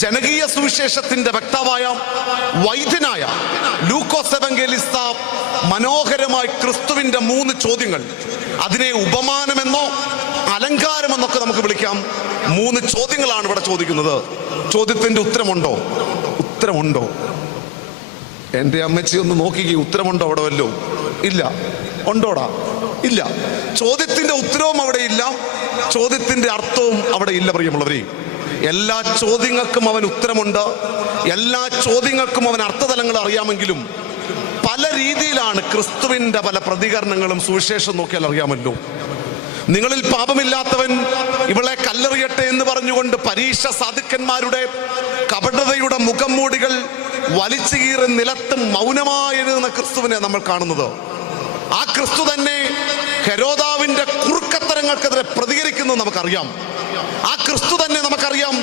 ജനകീയ സുവിശേഷത്തിന്റെ വക്താവായ വൈദ്യനായ ലൂക്കോസ് എവങ്കേലിസ്ത മനോഹരമായി ക്രിസ്തുവിന്റെ 3 ചോദ്യങ്ങൾ, അതിനെ ഉപമാനമെന്നോ അലങ്കാരമെന്നൊക്കെ നമുക്ക് വിളിക്കാം, 3 ചോദ്യങ്ങളാണ് ഇവിടെ ചോദിക്കുന്നത്. ചോദ്യത്തിന്റെ ഉത്തരമുണ്ടോ? ഉത്തരമുണ്ടോ? എൻ്റെ അമ്മച്ചി ഒന്ന് നോക്കിക്കേ, ഉത്തരമുണ്ടോ അവിടെ വല്ലോ? ഇല്ല. ഉണ്ടോടാ? ഇല്ല. ചോദ്യത്തിന്റെ ഉത്തരവും അവിടെ ഇല്ല, ചോദ്യത്തിന്റെ അർത്ഥവും അവിടെ ഇല്ല. പ്രിയമുള്ളവരെ, എല്ലാ ചോദ്യങ്ങൾക്കും അവൻ ഉത്തരമുണ്ട്, എല്ലാ ചോദ്യങ്ങൾക്കും അവൻ അർത്ഥതലങ്ങൾ അറിയാമെങ്കിലും പല രീതിയിലാണ് ക്രിസ്തുവിന്റെ പല പ്രതികരണങ്ങളും സുവിശേഷം നോക്കിയാൽ അറിയാമല്ലോ. നിങ്ങളിൽ പാപമില്ലാത്തവൻ ഇവളെ കല്ലെറിയട്ടെ എന്ന് പറഞ്ഞുകൊണ്ട് പരീക്ഷ സാധുക്കന്മാരുടെ കപടതയുടെ മുഖം മൂടികൾ വലിച്ചു കീറി നിലത്ത് മൗനമായിരുന്ന ക്രിസ്തുവിനെ നമ്മൾ കാണുന്നത്. ആ ക്രിസ്തു തന്നെ ഹെരോദാവിന്റെ കുറുക്കത്തരങ്ങൾക്കെതിരെ പ്രതികരിക്കുന്നത് നമുക്കറിയാം. ആ ക്രിസ്തു തന്നെ നമുക്കറിയാം